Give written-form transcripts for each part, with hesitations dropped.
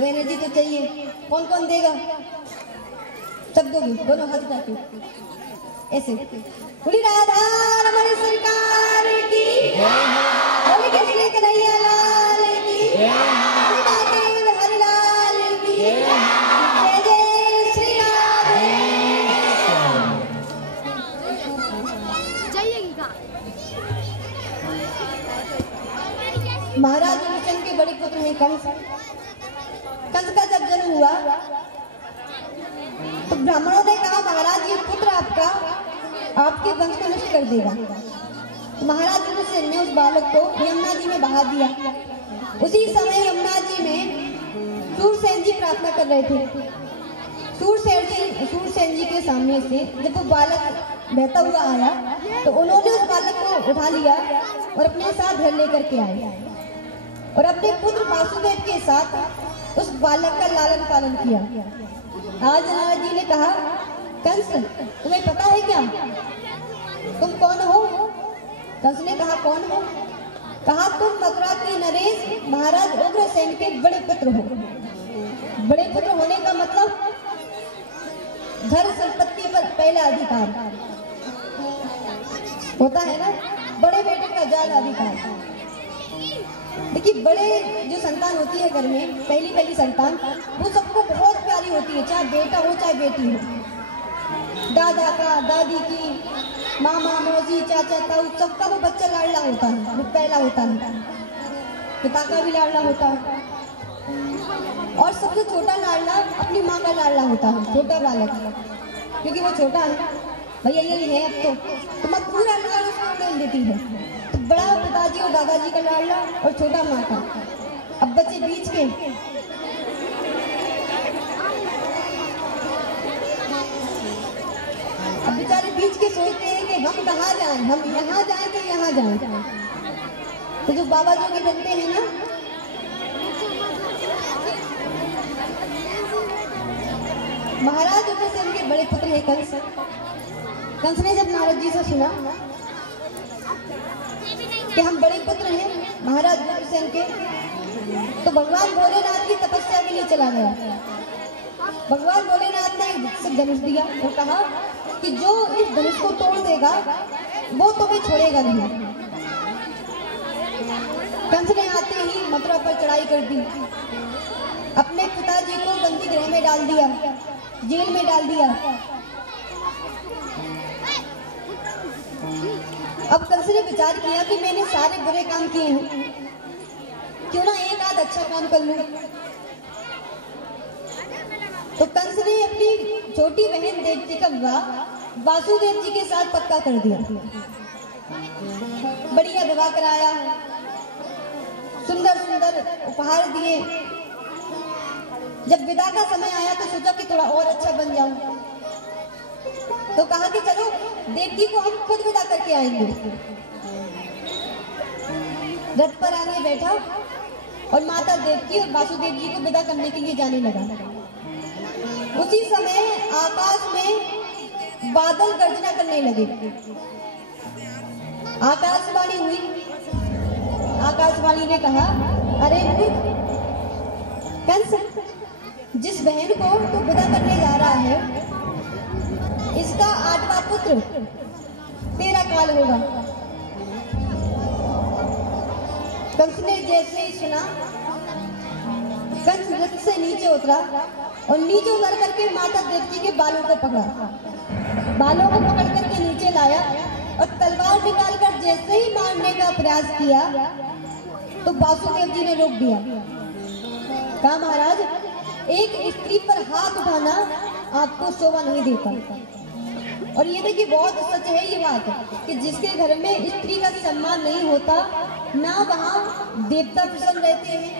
तो एनर्जी तो चाहिए। कौन कौन देगा? सब दोगे, दोनों हाथ उठा के ऐसे। बोली राधा रमण सरकार की, बोली कृष्ण कन्हैया लाल की, बोली महादेव हरि लाल की, जय जय श्री राधे। महाराज विष्णु के बड़े पुत्र हैं कंस। कंस का जब जन्म हुआ तो ब्राह्मणों ने कहा महाराज ये पुत्र आपका आपके वंश को नष्ट कर देगा। तो महाराज विष्णु ने उस बालक को यमुना जी में बहा दिया। उसी समय यमुना जी में सूरसेन जी प्रार्थना कर रहे थे। सूरसेन जी के सामने से जब वो बालक बहता हुआ आया तो उन्होंने उस बालक को उठा लिया और अपने साथ घर लेकर के आए और अपने पुत्र वासुदेव के साथ उस बालक का लालन पालन किया। आज नारद जी ने कहा कंस तुम्हें पता है क्या तुम कौन हो? कंस ने कहा कौन हो? कहा तुम मथुरा के नरेश महाराज उग्रसेन के बड़े पुत्र हो। बड़े पुत्र होने का मतलब घर संपत्ति पर पहला अधिकार होता है ना, बड़े बेटे का ज्यादा अधिकार। देखिए बड़े जो संतान होती है घर में, पहली संतान, वो सबको बहुत प्यारी होती है, चाहे बेटा हो चाहे बेटी हो। दादा का, दादी की, मामा मौसी चाचा ताऊ सबका वो बच्चा लाडला होता है, वो पहला होता है। पिता का भी लाडला होता है और सबसे छोटा लाडला अपनी माँ का लाडला होता है, छोटा बालक, क्योंकि वो छोटा है। भैया यही है अब तो मैं पूरा लाड उसको डाल देती है। तो बड़ा पिताजी और दादाजी का लाडला और छोटा माँ का। अब बच्चे बीच के, अब बेचारे बीच के सोचते हैं कि हम कहाँ जाएं, हम यहाँ जाएं कि यहाँ जाएं। तो जो बाबा जोगी बनते हैं ना, महाराज उग्रसेन के बड़े पुत्र हैं कंस। कंस ने जब नारद जी से सुना कि हम बड़े पुत्र हैं महाराज उग्रसेन के, तो भगवान भोलेनाथ की तपस्या के लिए चला गया। भगवान भोलेनाथ ने एक धनुष दिया और कहा कि जो इस धनुष को तोड़ देगा वो तुम्हें छोड़ेगा नहीं। कंस ने आते ही मथुरा पर चढ़ाई कर दी, अपने पिताजी को बंदी गृह में डाल दिया, जेल में डाल दिया। अब कंस ने विचार किया कि मैंने सारे बुरे काम किए हैं, क्यों ना एक आध अच्छा काम कर लूं। तो कंस ने अपनी छोटी बहन देवकी का विवाह वासुदेव जी के साथ पक्का कर दिया। बढ़िया विवाह कराया, सुंदर सुंदर उपहार दिए। जब विदा का समय आया तो सोचा कि थोड़ा और अच्छा बन जाऊं, तो कहा कि चलो देवकी को हम खुद विदा करके आएंगे। रथ पर आगे बैठा और माता देवकी और वासुदेव जी को विदा करने के लिए जाने लगा। उसी समय आकाश में बादल गर्जना करने लगे। आकाशवाणी हुई। आकाशवाणी ने कहा अरे कंस, जिस बहन को तू विदा करने जा रहा है इसका 8वां पुत्र तेरा काल होगा। कंस ने जैसे ही सुना, कंस रथ से नीचे उतरा और नीचे उतर करके माता देवकी के बालों को पकड़ा, बालों को पकड़ करके नीचे लाया और तलवार निकालकर जैसे ही मारने का प्रयास किया तो वासुदेव जी ने रोक दिया। कहा महाराज, एक स्त्री पर हाथ उठाना आपको शोभा नहीं देता। और ये देखिए बहुत सच है ये बात कि जिसके घर में स्त्री का सम्मान नहीं होता, ना वहाँ देवता प्रसन्न रहते हैं,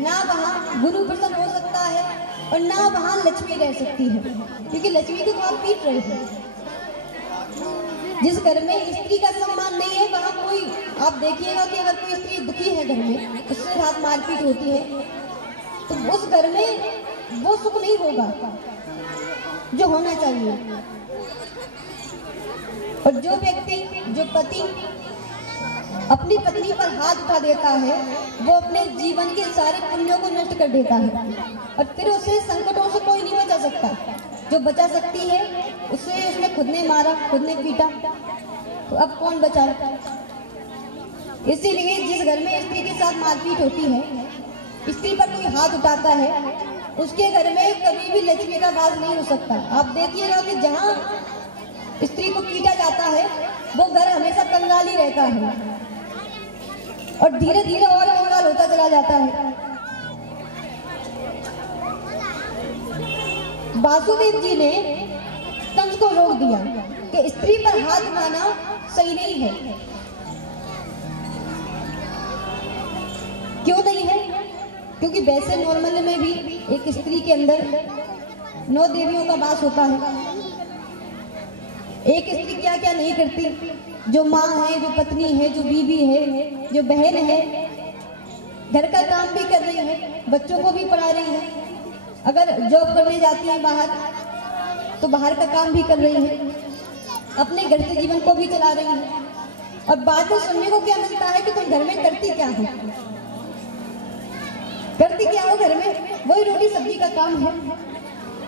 ना वहाँ गुरु प्रसन्न हो सकता है और ना वहाँ लक्ष्मी रह सकती है, क्योंकि लक्ष्मी को तो आप पीट रहे हैं। जिस घर में स्त्री का सम्मान नहीं है वहाँ कोई, आप देखिएगा कि अगर कोई स्त्री दुखी है घर में, उसके साथ मारपीट होती है, तो उस घर में वो सुख नहीं होगा जो होना चाहिए। और जो व्यक्ति, जो पति अपनी पत्नी पर हाथ उठा देता है वो अपने जीवन के सारे पुण्यों को नष्ट कर देता है और फिर उसे संकटों से कोई नहीं बचा सकता। जो बचा सकती है उसे उसने खुद ने मारा, खुद ने पीटा, तो अब कौन बचा? इसीलिए जिस घर में स्त्री के साथ मारपीट होती है, स्त्री पर कोई हाथ उठाता है, उसके घर में कभी भी लक्ष्मी का वास नहीं हो सकता। आप देखिएगा कि जहाँ स्त्री को पीटा जाता है वो घर हमेशा कंगाल ही रहता है और धीरे धीरे और कंगाल होता चला जाता है। वासुदेव जी ने कंस को रोक दिया कि स्त्री पर हाथ उठाना सही नहीं है। क्यों नहीं है? क्योंकि वैसे नॉर्मल में भी एक स्त्री के अंदर 9 देवियों का वास होता है। एक स्त्री क्या क्या नहीं करती, जो माँ है, जो पत्नी है, जो बीवी है, जो बहन है, घर का काम भी कर रही है, बच्चों को भी पढ़ा रही है, अगर जॉब करने जाती है बाहर तो बाहर का काम भी कर रही है, अपने घर के जीवन को भी चला रही है। और बाद में सुनने को क्या मिलता है कि तुम घर में करती क्या हो? करती क्या हो घर में? वही रोटी सब्जी का काम है।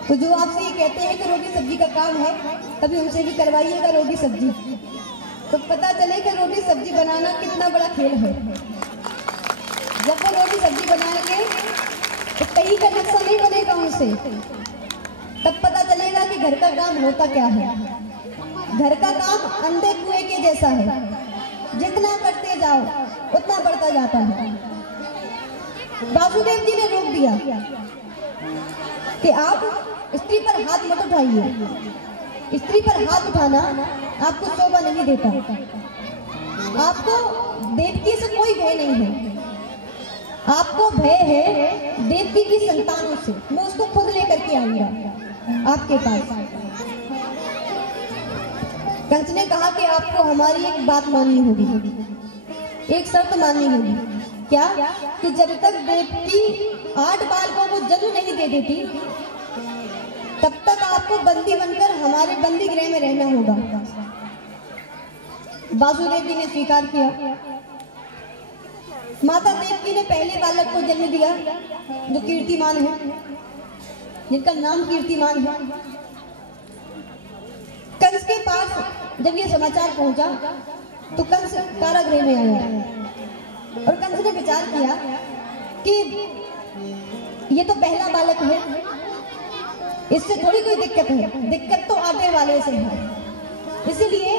तो जो आपसे ये कहते हैं कि रोटी सब्जी का काम है, कभी उनसे भी करवाइएगा रोटी सब्जी, तो पता चले कि रोटी सब्जी बनाना कितना बड़ा खेल है। जब वो रोटी सब्जी बनाएंगे तो कहीं का नक्शा नहीं बनेगा उनसे, तब पता चलेगा कि घर का काम होता क्या है। घर का काम अंधे कुएं के जैसा है, जितना करते जाओ उतना बढ़ता जाता है। वासुदेव जी ने रोक दिया कि आप स्त्री पर हाथ मत उठाइए। स्त्री पर हाथ उठाना आपको शोभा नहीं देता। आपको देवकी से कोई भय नहीं है, आपको भय है देवकी की संतानों से। मैं उसको खुद लेकर के आऊंगा आपके पास। कंस ने कहा कि आपको हमारी एक बात माननी होगी, एक शर्त माननी होगी। क्या? कि जब तक देवकी 8 बालकों को जन्म नहीं दे देती तब तक आपको बंदी बनकर हमारे बंदी गृह में रहना होगा। वासुदेव जी ने स्वीकार किया। माता देवकी ने पहले बालक को जन्म दिया जो कीर्तिमान है, जिनका नाम कीर्तिमान है। कंस के पास जब ये समाचार पहुंचा तो कंस कारागृह में आया और कंस ने विचार किया कि ये तो पहला बालक है, इससे थोड़ी कोई दिक्कत है, दिक्कत तो आगे वाले से है। इसीलिए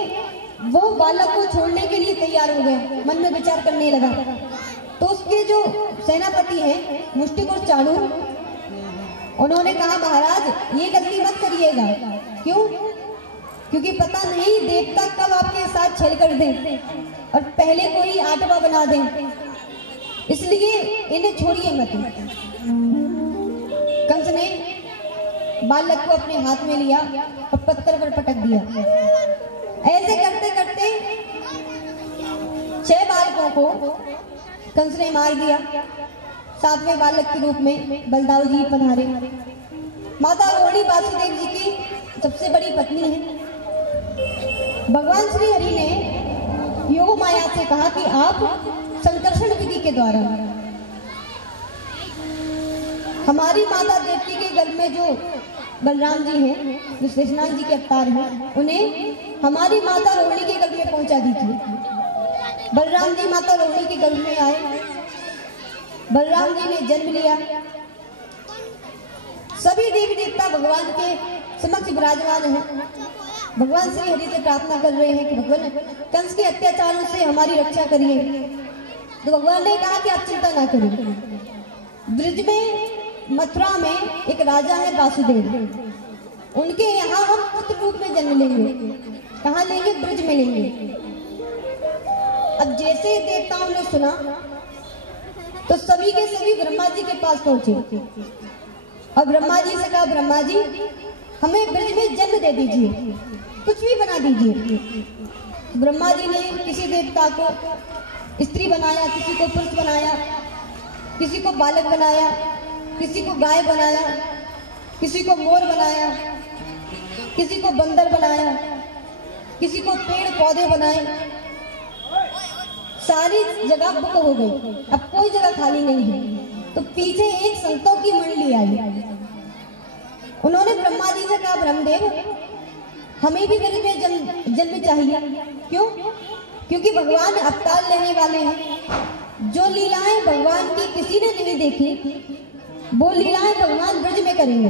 वो बालक को छोड़ने के लिए तैयार हो गए, मन में विचार करने लगा। तो उसके जो सेनापति हैं मुष्टिक और चाणूर, उन्होंने कहा महाराज ये गलती मत करिएगा। क्यों? क्योंकि पता नहीं देवता कब आपके साथ छल कर दे और पहले कोई आटवा बना दे, इसलिए इन्हें छोड़िए मत। कंस ने बालक को अपने हाथ में लिया और पत्थर पर पटक दिया। ऐसे करते करते 6 बालकों को कंस ने मार दिया। 7वें बालक के रूप में बलदाऊ जी पधारे। माता रोहिणी वासुदेव जी की सबसे बड़ी पत्नी है। भगवान श्री हरि ने योग माया से कहा कि आप संकर्षण विधि के द्वारा हमारी माता देवकी के गर्भ में जो बलराम जी हैं, जो शेषनाग जी के अवतार हैं, उन्हें हमारी माता रोहिणी के गर्भ में पहुंचा दीजिए। बलराम जी माता रोहिणी के गर्भ में आए, बलराम जी ने जन्म लिया। सभी देवी देवता भगवान के समक्ष विराजमान हैं। भगवान श्री हरि से प्रार्थना कर रहे हैं कि भगवान कंस के अत्याचारों से हमारी रक्षा करिए। तो भगवान ने कहा कि आप चिंता ना करिए। ब्रज में, मथुरा में एक राजा है वासुदेव, उनके यहाँ हम पुत्र रूप में जन्म लेंगे। कहाँ लेंगे? ब्रज में लेंगे। अब जैसे देवताओं ने सुना तो सभी के सभी ब्रह्मा जी के पास पहुंचे और ब्रह्मा जी से कहा, ब्रह्मा जी हमें ब्रज में जन्म दे दीजिए, कुछ भी बना दीजिए। ब्रह्मा जी ने किसी देवता को स्त्री बनाया, किसी को पुरुष बनाया, किसी को बालक बनाया, किसी को गाय बनाया, किसी को मोर बनाया, किसी को बंदर बनाया, किसी को पेड़ पौधे बनाए। सारी जगह बुक हो गई, अब कोई जगह खाली नहीं है। तो पीछे एक संतों की मंडली आई। उन्होंने ब्रह्मा जी से कहा, ब्रह्मदेव हमें भी गरीब में जन्म चाहिए। क्यों? क्योंकि भगवान अवतार लेने वाले हैं। जो लीलाएं भगवान की किसी ने नहीं देखी वो लीलाएं भगवान ब्रज में करेंगे,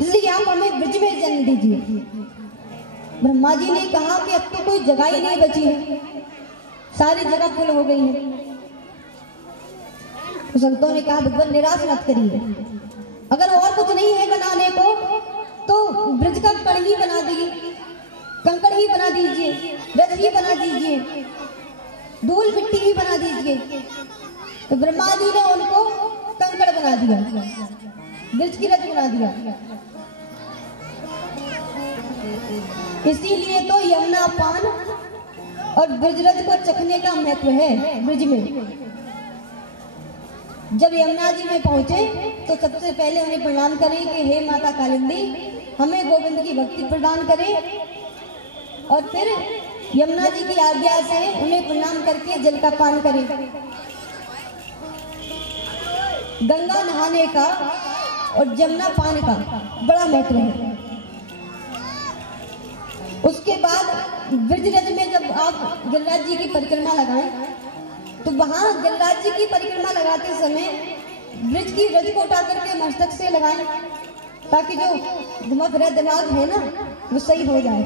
इसलिए आप हमें ब्रज में जन्म दीजिए। ब्रह्मा जी ने कहा कि अब तो कोई जगह ही नहीं बची है, सारी जगह फुल हो गई है। तो संतों ने कहा, भगवान निराश मत करिए, अगर और कुछ नहीं है बनाने को तो ब्रज का कण ही बना दीजिए, कंकड़ ही बना दीजिए, रथ ही बना दीजिए, धूल मिट्टी ही बना दीजिए। तो ब्रह्मा जी ने उनको कंकड़ बना दिया, ब्रज की रथ बना दिया। इसीलिए तो यमुना पान और ब्रजरथ को चखने का महत्व है ब्रज में। जब यमुना जी में पहुंचे तो सबसे पहले उन्हें प्रणाम करें कि हे माता कालिंदी, हमें गोविंद की भक्ति प्रदान करें, और फिर यमुना जी की आज्ञा से उन्हें प्रणाम करके जल का पान करें। गंगा नहाने का और जमुना पान का बड़ा महत्व है। उसके बाद ब्रजरथ में जब आप गिरिराज जी की परिक्रमा लगाएं तो वहां गिरिराज जी की परिक्रमा लगाते समय ब्रज की रज को उठा करके मस्तक से लगाएं, ताकि जो घुमा फिरा दिमाग है ना वो सही हो जाए।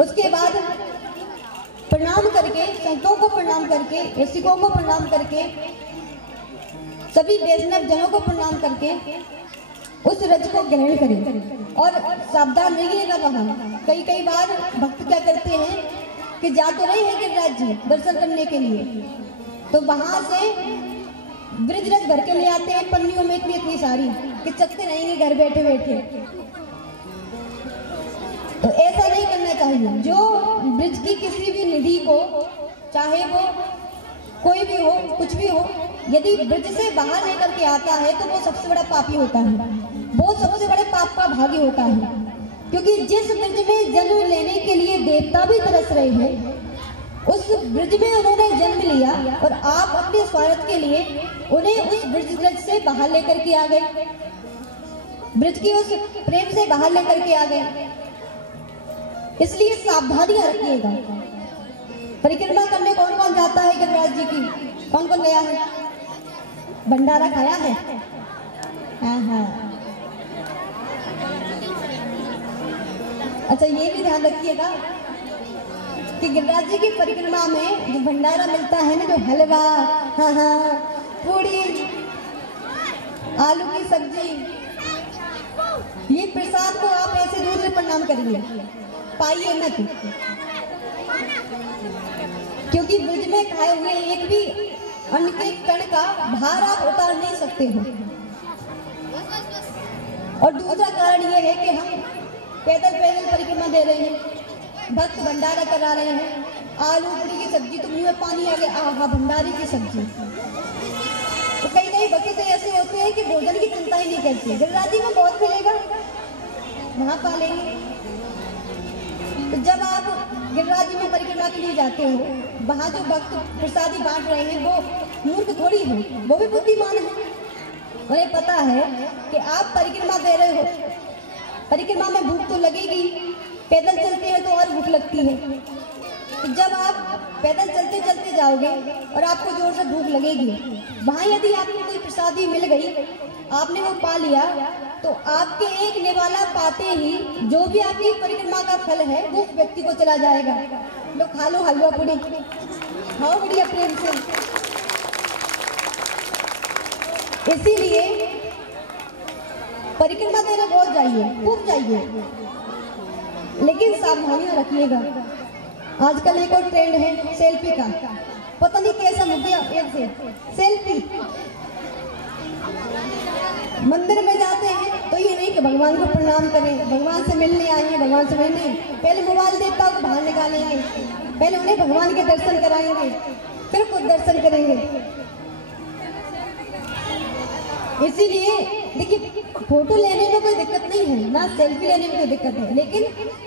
उसके बाद प्रणाम करके, संतों को प्रणाम करके, ऋषिकों को प्रणाम करके, सभी वैष्णव जनों को प्रणाम करके उस रज को ग्रहण करें। और सावधान रहिएगा, वहां कई बार भक्त क्या करते हैं कि जा तो रहे हैं गिरिराज जी दर्शन करने के लिए, तो वहां से ब्रजरथ भर के ले आते हैं पन्नियों में इतनी सारी कि चलते रहेंगे घर बैठे बैठे। तो ऐसा नहीं करना चाहिए। जो ब्रज की किसी भी निधि को, चाहे वो कोई भी हो, कुछ भी हो, यदि ब्रज से बाहर लेकर के आता है तो वो सबसे बड़ा पापी होता है, वो सबसे बड़े पाप का भागी होता है। क्योंकि जिस ब्रज में जन्म लेने के लिए देवता भी तरस रहे हैं, उस ब्रज में उन्होंने जन्म लिया और आप अपने स्वार्थ के लिए उन्हें उस ब्रज से बाहर लेकर के आ गए, ब्रज की उस प्रेम से बाहर लेकर के आ गए। इसलिए सावधानियां रखिएगा। परिक्रमा करने कौन कौन जाता है गिरिराज जी की? कौन कौन गया है? भंडारा खाया है? हाँ। अच्छा, ये भी ध्यान रखिएगा कि गिरिराज जी की परिक्रमा में जो भंडारा मिलता है ना, जो हलवा, हाँ, पूड़ी, आलू की सब्जी, ये प्रसाद को आप ऐसे दूर से प्रणाम करिए, पाइए मत। क्योंकि ब्रज में खाए हुए एक भी अन्न के कण का भार आप उतार नहीं सकते हो। और दूसरा कारण ये है कि हम पैदल परिक्रमा दे रहे हैं, भक्त भंडारा करा रहे हैं, आलू पूरी की सब्जी, तो मुंह में पानी आ गया, आहा भंडारे की सब्जी। तो कई भक्त तो ऐसे होते हैं कि भोजन की चिंता ही नहीं करते। गिरिराज जी में बहुत मिलेगा, वहां पालेंगे। तो जब आप गिरिराज जी में परिक्रमा के लिए जाते हो, वहां जो भक्त प्रसादी बांट रहे हैं वो मूर्ख थोड़ी है, वो भी बुद्धिमान है। उन्हें पता है कि आप परिक्रमा दे रहे हो, परिक्रमा में भूख तो लगेगी, पैदल चलते हैं तो और भूख लगती है। तो जब आप पैदल चलते चलते जाओगे और आपको जोर से भूख लगेगी, वहाँ यदि आपको कोई प्रसादी मिल गई, आपने वो पा लिया, तो आपके एक निवाला पाते ही जो भी आपकी परिक्रमा का फल है वो व्यक्ति को चला जाएगा। लो खा लो हलवा पूरी, खाओ बढ़िया प्रेम से। इसीलिए परिक्रमा देने बहुत जाइए, खूब जाइए, लेकिन सावधानियां रखिएगा। आजकल एक और ट्रेंड है सेल्फी का, पता नहीं कैसा मुद्दा एक से सेल्फी। मंदिर में जाते हैं तो ये नहीं कि भगवान को प्रणाम करें, भगवान से मिलने आए हैं, भगवान से मिलने, पहले मोबाइल देवताओं को बाहर निकालेंगे, पहले उन्हें भगवान के दर्शन कराएंगे, फिर खुद दर्शन करेंगे। इसीलिए देखिए, फोटो लेने में कोई दिक्कत नहीं है, ना सेल्फी लेने में कोई दिक्कत है, लेकिन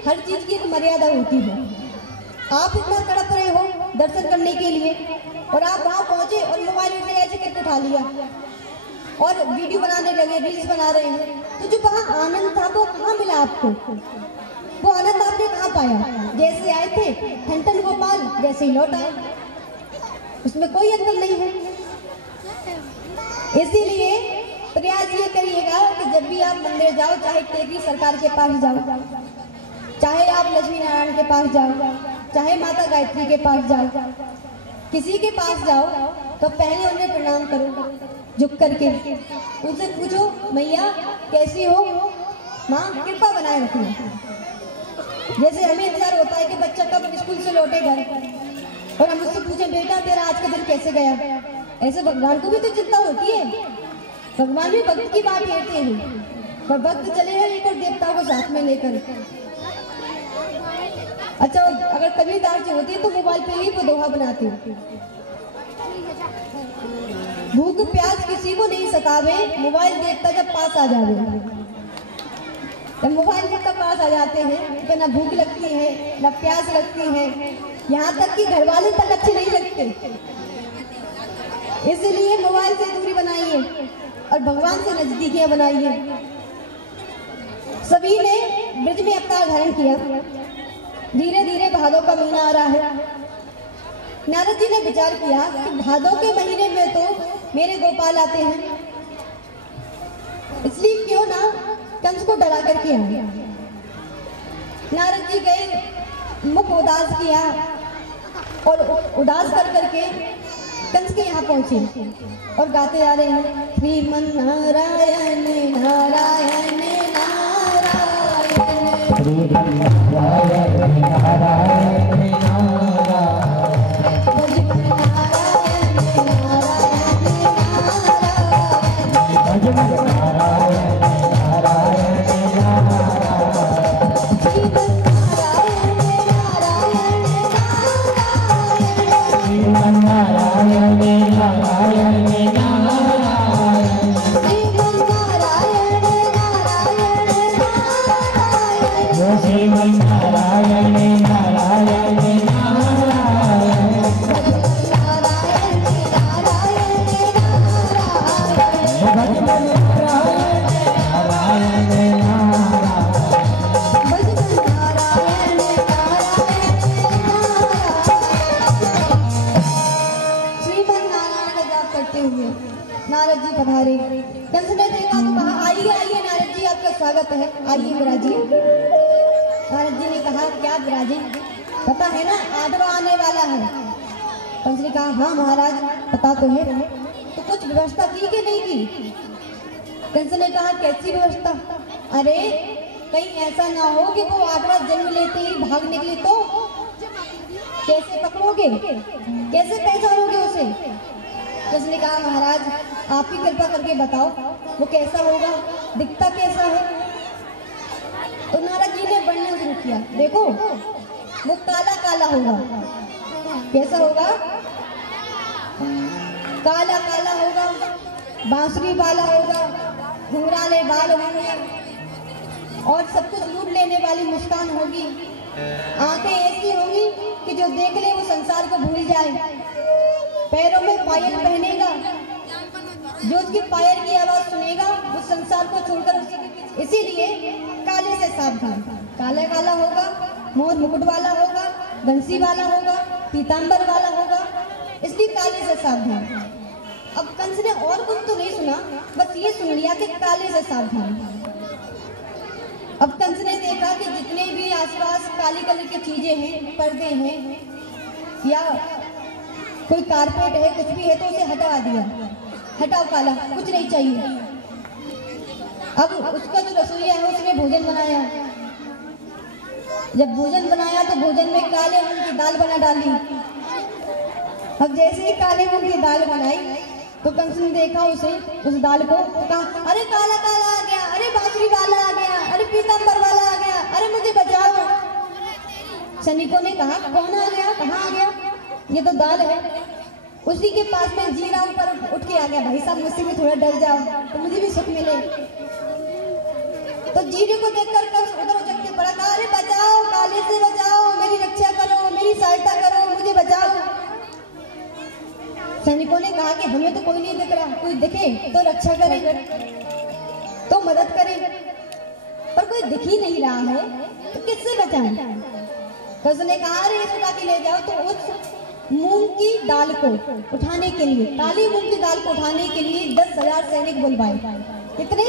हर चीज की एक मर्यादा होती है। आप इतना तड़प रहे हो दर्शन करने के लिए और आप वहां पहुंचे और मोबाइल में ऐसे करके उठा लिया और वीडियो बनाने लगे, रील्स बना रहे हैं। तो जो वहाँ आनंद था वो कहाँ मिला आपको? वो आनंद आपने कहाँ पाया? जैसे आए थे ठन गोपाल वैसे ही लौट आए, उसमें कोई अंतर नहीं है। इसीलिए प्रयास ये करिएगा कि जब भी आप मंदिर जाओ, चाहे टेकरी सरकार के पास जाओ, चाहे आप लक्ष्मी नारायण के पास जाओ, चाहे माता गायत्री के पास जाओ, किसी के पास जाओ तो पहले उन्हें प्रणाम करो झुक करके। उनसे पूछो मैया कैसी हो, माँ कृपा बनाए रखना। जैसे हमें इंतजार होता है कि बच्चा कब स्कूल से लौटे घर और हम उससे पूछे बेटा तेरा आज का दिन कैसे गया, ऐसे भगवान को भी तो चिंता होती है। भगवान भी भक्त की बात कहते हैं, पर भक्त चले हैं एक और देवताओं को साथ में लेकर। अच्छा अगर कबीरदास जी होती तो मोबाइल पे ही वो दोहा बनाते। भूख प्यास किसी को नहीं सतावे, मोबाइल देखता जब पास आ जावे। जब मोबाइल देखता पास आ जाते हैं तो ना भूख लगती है ना प्यास लगती है, यहाँ तक कि घर वाले तक अच्छे नहीं लगते। इसलिए मोबाइल से दूरी बनाइए और भगवान से नजदीकियां बनाइए। सभी ने ब्रज में अवतार धारण किया, धीरे धीरे भादों का महीना आ रहा है। नारद जी ने विचार किया कि भादों के महीने में तो मेरे गोपाल आते हैं, इसलिए क्यों ना कंस को डरा करके आए। नारद जी गए, मुख उदास किया और उदास कर करके कंस के यहाँ पहुंचे और गाते आ रहे हैं श्रीमन नारायण नारायण नारायण नारद जी पधारे। कंस ने देखा तो कहा आइए आइए नारद जी आपका स्वागत है, आइए विराजिए। नारद जी ने कहा क्या विराजे, पता है ना आठवां आने वाला है। कंस ने कहा हाँ महाराज पता तो है, तो कुछ व्यवस्था की कि नहीं की? कंस ने कहा कैसी व्यवस्था? अरे कहीं ऐसा ना हो कि वो आठवां जन्म लेते ही भाग निकले तो कैसे पकड़ोगे, कैसे पहचानोगे उसे? उसने कहा महाराज आप ही कृपा करके बताओ वो कैसा होगा, दिखता कैसा है? तो नारद जी ने वर्णन शुरू किया, देखो वो काला काला होगा। कैसा होगा? काला काला होगा, बांसुरी वाला होगा, घुंघराले बाल होंगे और सब कुछ लूट लेने वाली मुस्कान होगी। आंखें ऐसी होंगी कि जो देख ले वो संसार को भूल जाए। पैरों में पायल पहनेगा, जो उसकी पायल की आवाज सुनेगा वो संसार को छोड़कर उसी के पीछे। इसीलिए काले से सावधान। काला काला होगा, मोर मुकुट वाला होगा, बंसी वाला होगा, पीतांबर वाला होगा, इसलिए काले से सावधान। अब कंस ने और कुछ तो नहीं सुना, बस ये सुन लिया कि काले से सावधान। अब कंस ने देखा कि जितने भी आसपास काली कलर की चीजें हैं, पर्दे हैं या कोई कारपेट है, कुछ भी है तो उसे हटा दिया। हटाओ काला, कुछ नहीं चाहिए। अब उसका जो रसोईया है उसने भोजन बनाया। जब भोजन बनाया तो भोजन में काले मूंग की दाल बना डाली। अब जैसे ही काले मूंग की दाल बनाई तो कंस ने देखा उसे, उस दाल को, कहा अरे काला काला आ गया, अरे बांसुरी वाला आ गया, अरे पीतांबर वाला आ गया, अरे मुझे बचाओ। सैनिकों ने कहा कौन आ गया, कहाँ आ गया? ये तो दाल है। उसी के पास में जीरा ऊपर उठ के आ गया, भाई साहब मुझसे भी थोड़ा डर जाओ तो मुझे भी सुख मिले। तो जीरे को देखकर कंस उधर उचक के पड़ा, अरे बचाओ, काले से बचाओ, मेरी रक्षा करो, मेरी सहायता करो, मुझे बचाओ। सैनिकों ने कहा कि हमें तो कोई नहीं दिख रहा, कोई दिखे तो रक्षा करे, तो मदद करे, पर कोई दिख ही नहीं रहा है तो किससे बचाएं? तो उसने कहा अरे इस उठा के ले जाओ। तो उस मूंग की दाल को उठाने के लिए, काली मूंग की दाल को उठाने के लिए 10,000 सैनिक बुलवाए। कितने?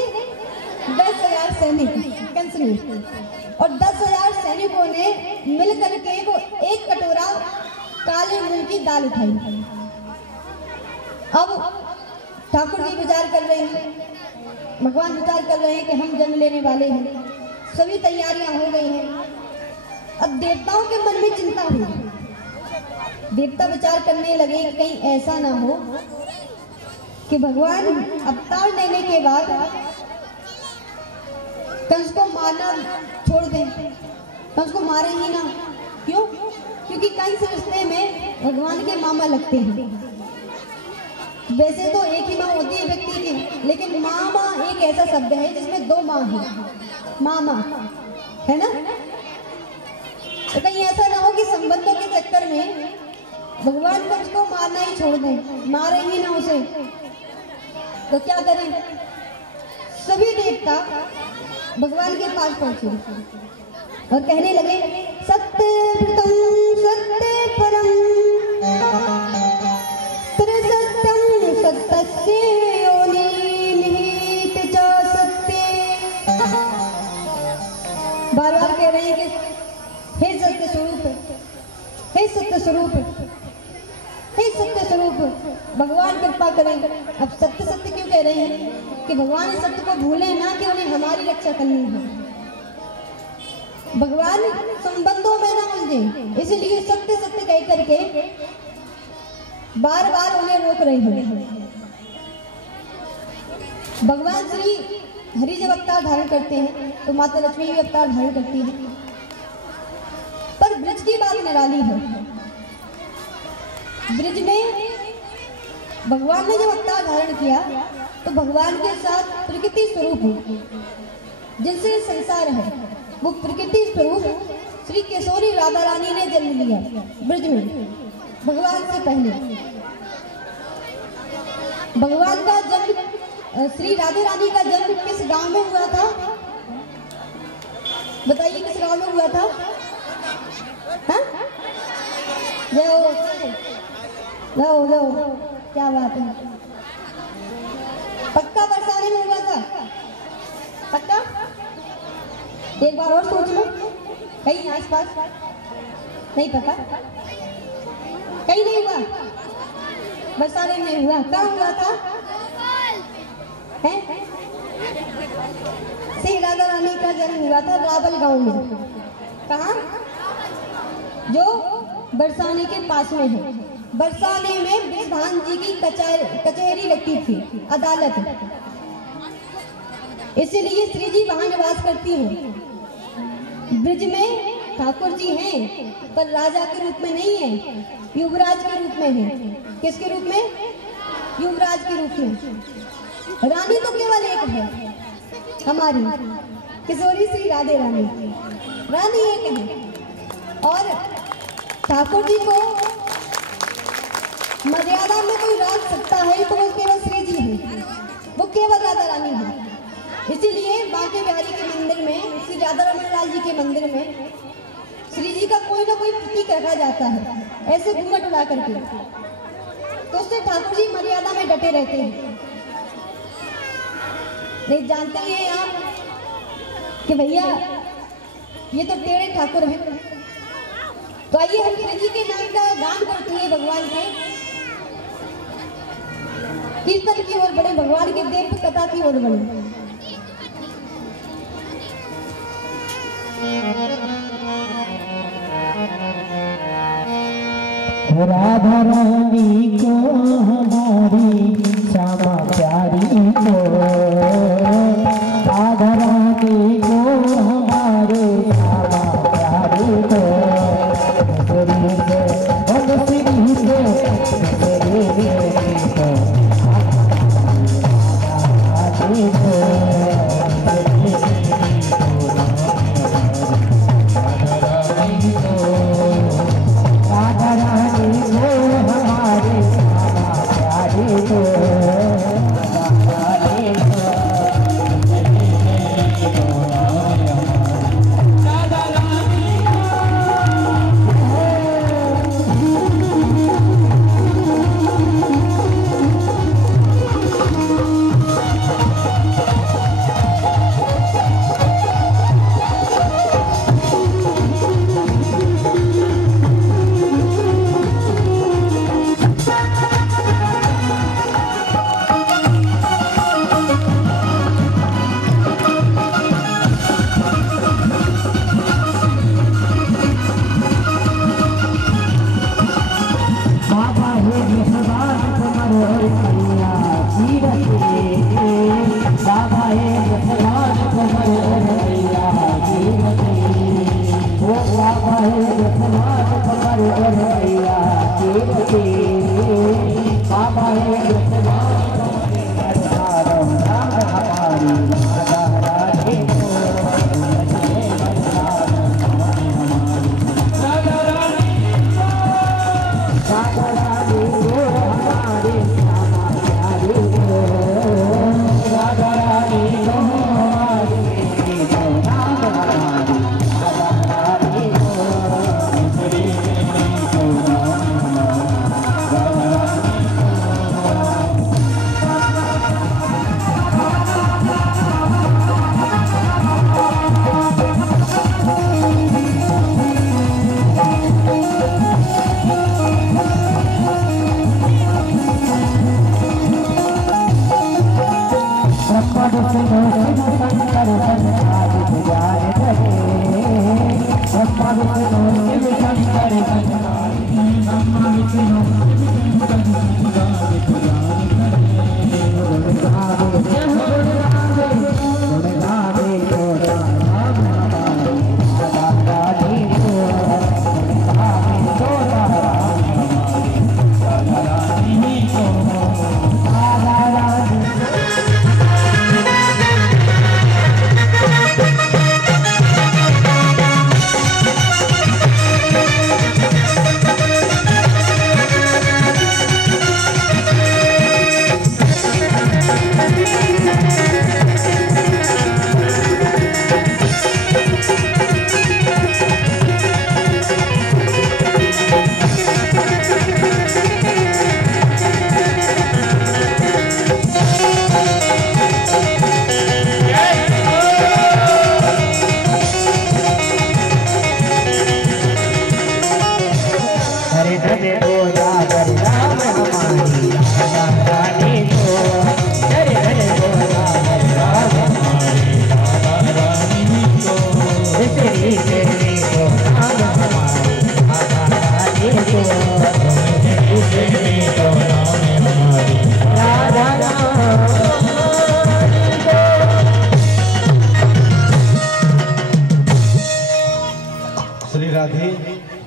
10,000 सैनिक कंस ने, और 10,000 सैनिकों ने मिलकर के वो एक कटोरा काले मूंग की दाल उठाई। अब ठाकुर जी विचार कर रहे हैं, भगवान विचार कर रहे हैं कि हम जन्म लेने वाले हैं, सभी तैयारियां हो गई हैं। अब देवताओं के मन में चिंता हुई। देवता विचार करने लगे कि कहीं ऐसा ना हो कि भगवान अवतार लेने के बाद कंस को मारना छोड़ दें, कंस को मारे ही ना। क्यों? क्योंकि कंस रिश्ते में भगवान के मामा लगते हैं। वैसे तो एक ही माँ होती है व्यक्ति की, लेकिन मामा एक ऐसा शब्द है जिसमें दो माँ है, मामा है ना। तो कहीं ऐसा ना हो कि संबंधों के चक्कर में भगवान कंस को मारना ही छोड़ दें, मारे ही ना उसे। तो क्या करें? सभी देवता भगवान के पास पहुंचे और कहने लगे सत्यव्रतम सत्य परम त्रिसत्यम सत्यस्य योनि निहित च सत्ये। बार बार कह रहे हैं कि हे सत्य स्वरूप, हे सत्य स्वरूप, हे सत्य स्वरूप, भगवान कृपा करें। अब सत्य सत्य क्यों कह रहे हैं? कि भगवान इस सत्य को भूले ना कि उन्हें हमारी रक्षा करनी है। भगवान संबंधों में ना उलझे, इसलिए सत्य सत्य कह करके बार बार उन्हें रोक रहे हैं। भगवान श्री हरि जब अवतार धारण करते हैं तो माता लक्ष्मी भी अवतार धारण करती है। पर ब्रज की बात निराली है। ब्रज में भगवान ने जब अवतार धारण किया तो भगवान के साथ प्रकृति स्वरूप जिनसे संसार है, वो प्रकृति स्वरूप श्री किशोरी राधा रानी ने जन्म लिया ब्रज में। भगवान से पहले भगवान का जन्म, श्री राधा रानी का जन्म किस गांव में हुआ था? बताइए किस गांव में हुआ था? जाओ जाओ, क्या बात है? पक्का बरसाने में हुआ था? पक्का? एक बार और सोच लो, कहीं आस पास नहीं पता, कहीं नहीं हुआ, बरसाने में हुआ। कहाँ हुआ था? श्री राधा रानी का जन्म हुआ था रावल गांव में। कहाँ? जो बरसाने के पास में है। बरसाने में विधान जी की कचहरी लगती थी, अदालत, इसलिए श्री जी वहां निवास करती हैं। ब्रज में ठाकुर जी हैं, पर राजा के रूप में नहीं है, युवराज के रूप में है। किसके रूप में? युवराज के रूप में। रानी तो केवल एक है, हमारी किशोरी श्री राधे रानी, रानी एक है। और ठाकुर जी को मर्यादा में कोई राज सकता है तो वो केवल श्री जी है, वो केवल राधा रानी है। इसीलिए बांके बिहारी के मंदिर में, श्री राधा रमन लाल जी के मंदिर में श्री जी का कोई ना कोई प्रतीक रखा जाता है, ऐसे घूंघट उड़ा करके, तो उससे ठाकुर जी मर्यादा में डटे रहते हैं। नहीं जानते हैं आप कि भैया ये तो टेढ़े ठाकुर हैं। तो आइए हम श्री जी के नाम का गान करते हैं, भगवान के कीर्तन की ओर बढ़े, भगवान के देव कथा की ओर बढ़े। राधा रानी को हमारी श्यामा प्यारी को, राधा रानी को हमारे श्यामा प्यारी को, श्री से श्री से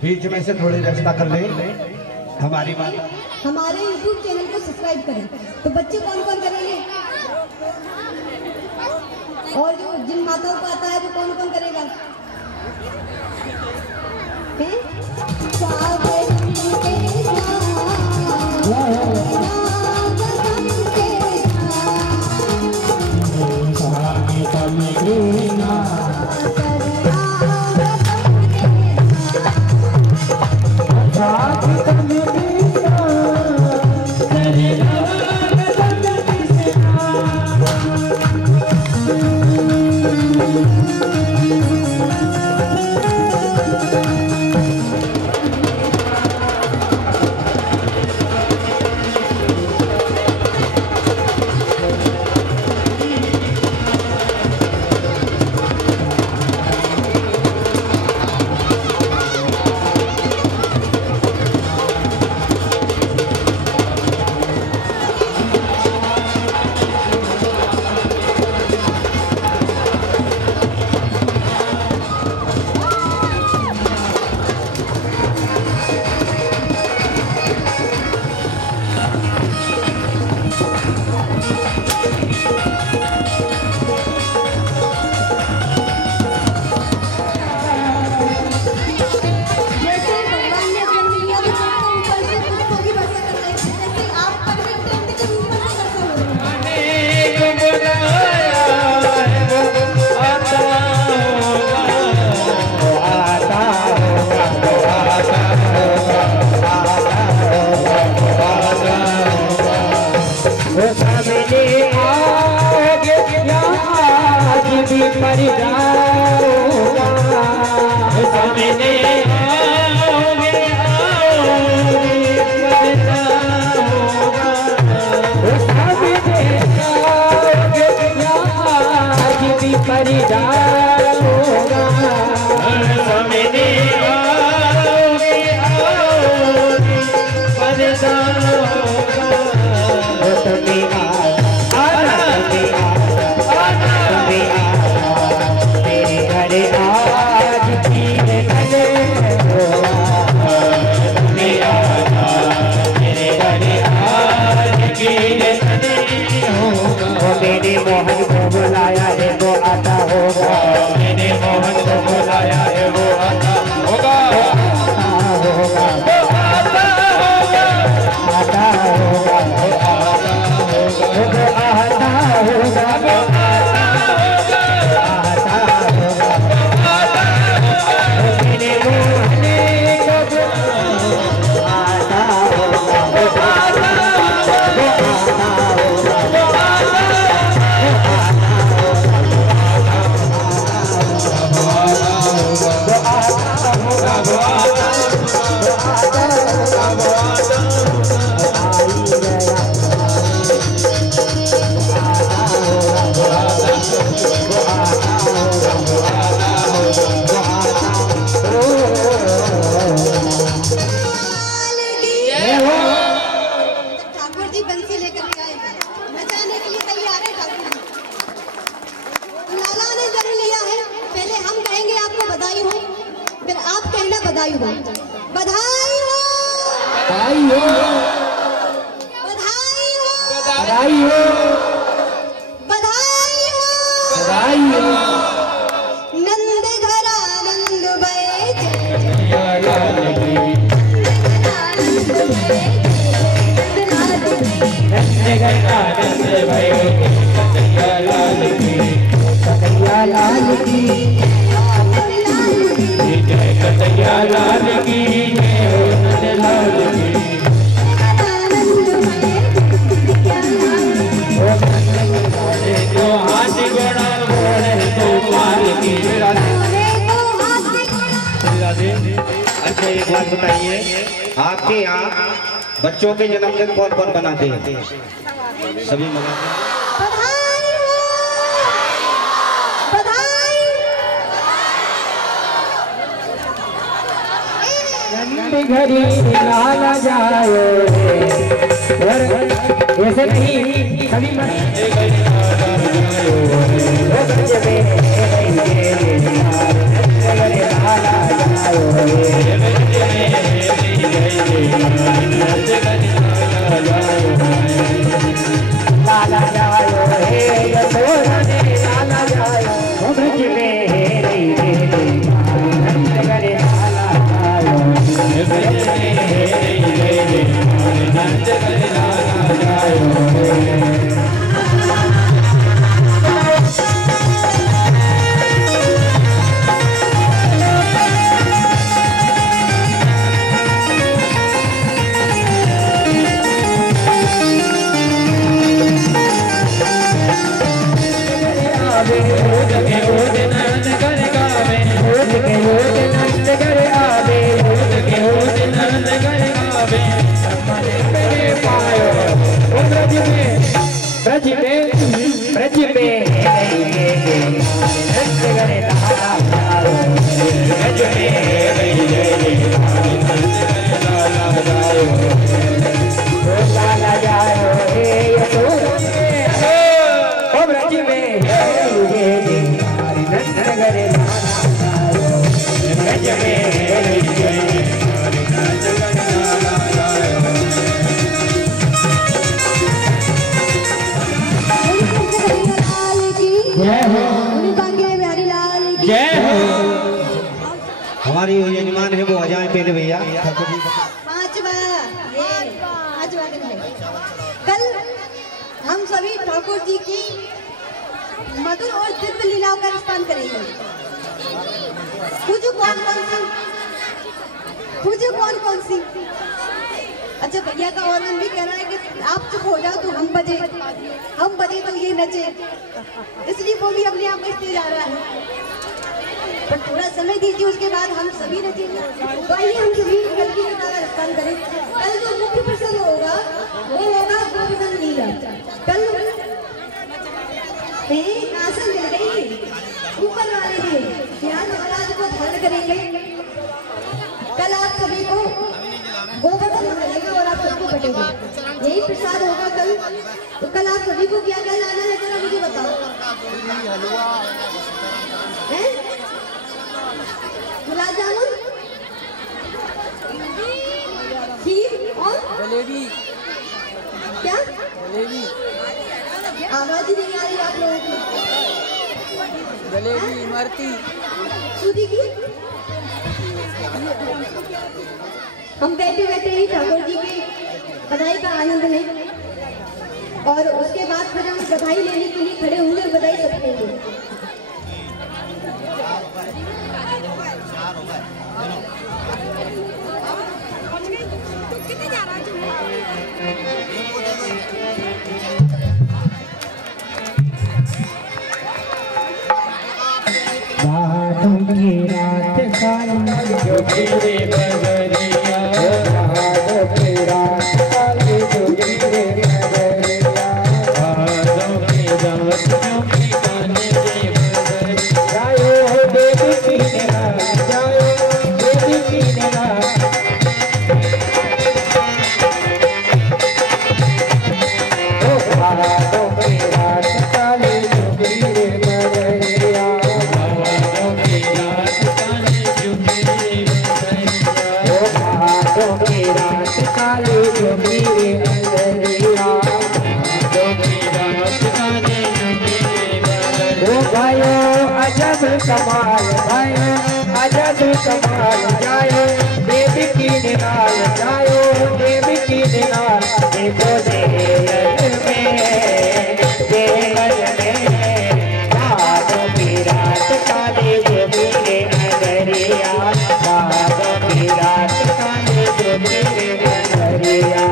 बीच में से थोड़ी रास्ता कर ले हमारी बात। हमारे YouTube चैनल को सब्सक्राइब करें। तो बच्चे कौन कौन करेंगे? और जो जिन माताओं को आता है वो कौन कौन करेगा? बधाई हो, बधाई हो, बधाई हो, बधाई हो, बधाई हो, बधाई हो, बधाई हो। नंद घर आनंद भय अच्छा एक बात बताइए, आपके यहाँ बच्चों के जन्मदिन कौन कौन मनाते हैं? सभी मनाते हैं। बधाई हो, बधाई। नंद घरी लाला जाए ऐसे नहीं सभी लाला जायो लाला जायो हे यशोदा ने लाला जायो ब्रज में हेरी हेरी नंद करे लाला जायो ब्रज में हेरी हेरी नंद करे लाला जायो हमारी यजमान है वो आ जाए पहले भैया। कल हम सभी ठाकुर जी की मधुर और दिव्य लीलाओं का स्मरण करेंगे। पूजो कौन कौन सी? अच्छा भैया का और भी कह रहा है कि आप चुप हो जाओ तो हम बजे तो ये नचे, इसलिए वो भी अपने आप बजते जा रहा है। पर थोड़ा समय दीजिए, उसके बाद हम सभी नचेंगे। तो आइए हम सभी कल की लीला का स्मरण करें। कल जो मुख्य प्रसंग होगा वो होगा गोवर्धन लीला। कल आसन मिल गई ऊपर वाले दिए ध्यान महाराज को धारण करेंगे। कल आप सभी को गोवर्धन मिलेगा और आप सबको बटेगा, यही प्रसाद होगा कल। तो कल आप सभी को क्या क्या लाना है जरा मुझे बताओ। गुलाब जामुन, खीर और जलेबी। क्या जलेबी? आवाज ही नहीं आ रही आप लोगों की। जलेबी, इमरती, सूजी की। हम बैठे बैठे ही ठाकुर जी की बधाई का आनंद लें और उसके बाद फिर हम बधाई लेने के लिए खड़े होंगे और बधाई सब लेंगे। बातों की रात काली जो गिरे बदरिया, बातों की रात काली जो गिरे बदरिया, बातों की रात जो ठिकाने के बदरिया। जायो देवी की निराश, जायो देवी की निराश। ओ बातों की रात काली जो गिरे बदरिया, बातों की रात काली जो गिरे बदरिया, ओ बातों की रात काली जो गिरे बदरिया, बातों की रात काली जो गिरे बदरिया। ओ भाइयो अजब कमाल, भाइयो अजब कमाल, जायो देवी की निराल, जायो देवी की निराल। देखो देवल में बातों की रात काली जो गिरे बदरिया, बातों की रात काली जो गिरे बदरिया।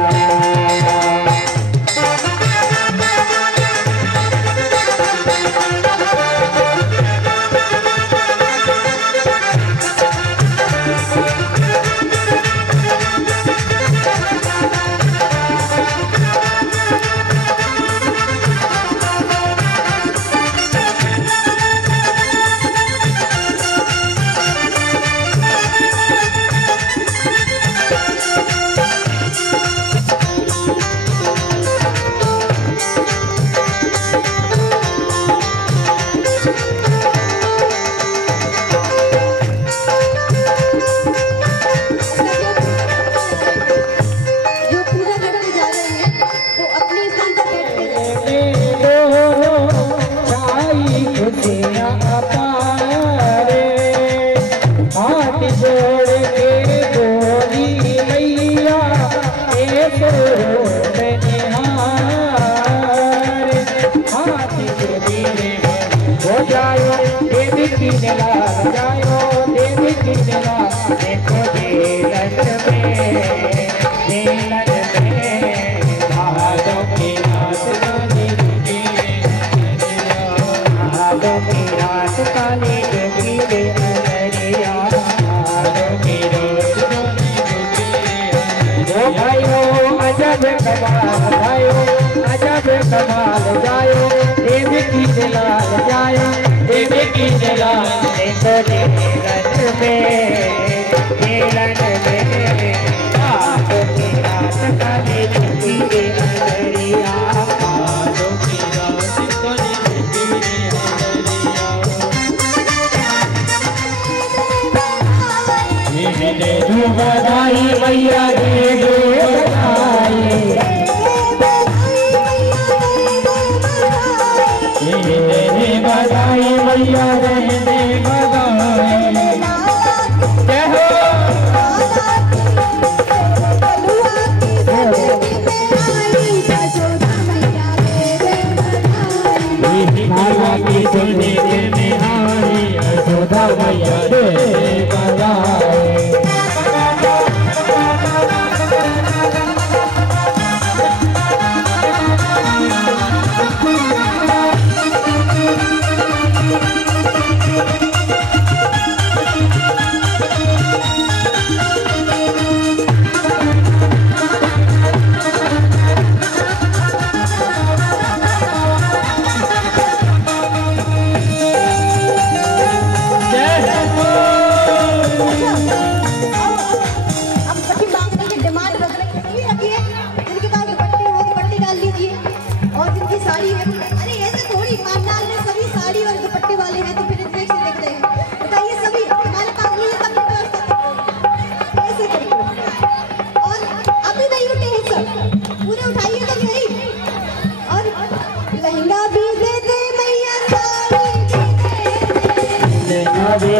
हो जायो देवी की लाल जायो देवी की लाल देखो जेलन में भादों की रात काली भादों की रात काली जोगी रे अनरिया भादों की रात ओ भाइयों अजब कमाल भाइयों अजब कमाल जायो देवी की जलाल जायो देवी की जलाल देखो जेलन में भादों की रात काली जोगी रे अनरिया भादों की रात काली जोगी रे अनरिया दे दो बधाई मैया दे दो बधाई बधाई मैया दे बधाई जय हो की सोने में आई यशोदा मैया दे बधाई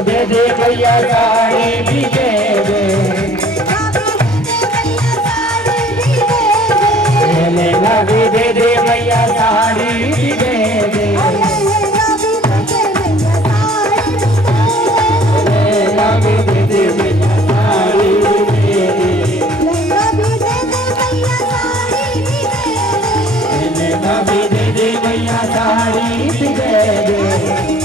दे दे भैया साड़ी भी दे दे लेना भी दे दे भैया साड़ी भी दे दे लेना भी दे दे भैया साड़ी भी दे दे लेना भी दे दे भैया साड़ी भी दे दे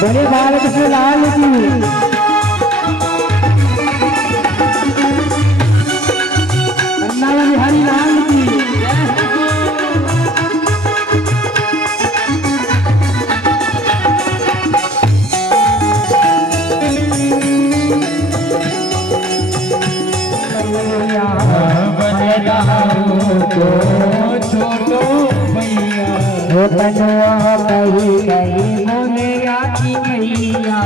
बड़े बालक से लाल की हरी लाल की छोटो भैया कनुआ कही कही मोने आती मैया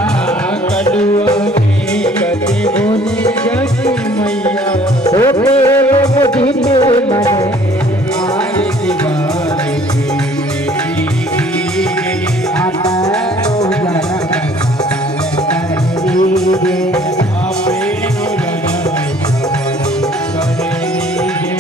कनुआ कही मोने जाती मैया ओ तेरे मुझे मने आए दीवार की आता नो जरा कर लीजिए आपे नो जरा कर लीजिए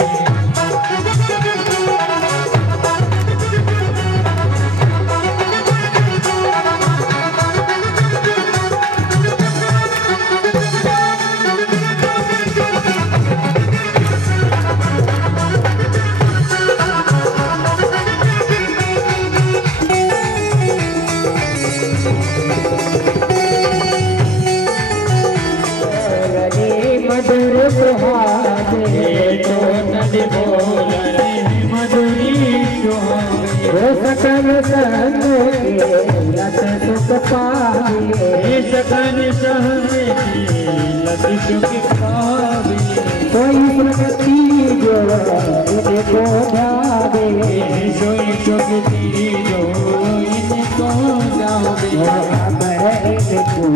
मधुर सुहागे तो नदी बोल रे मधुरी सुहागे हो सकल संग के लत सुख पावे सकल संग के लत सुख पावे कोई प्रगति जो इनको जावे कोई प्रगति जो इनको जावे अब इनको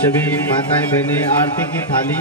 सभी माताएं बहनें आरती की थाली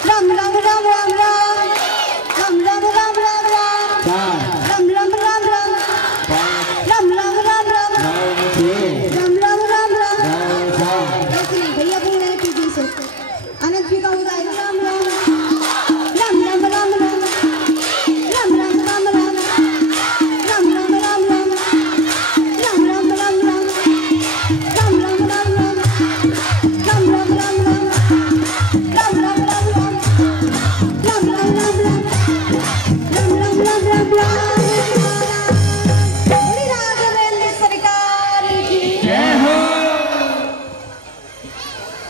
Blah, blah, blah, blah.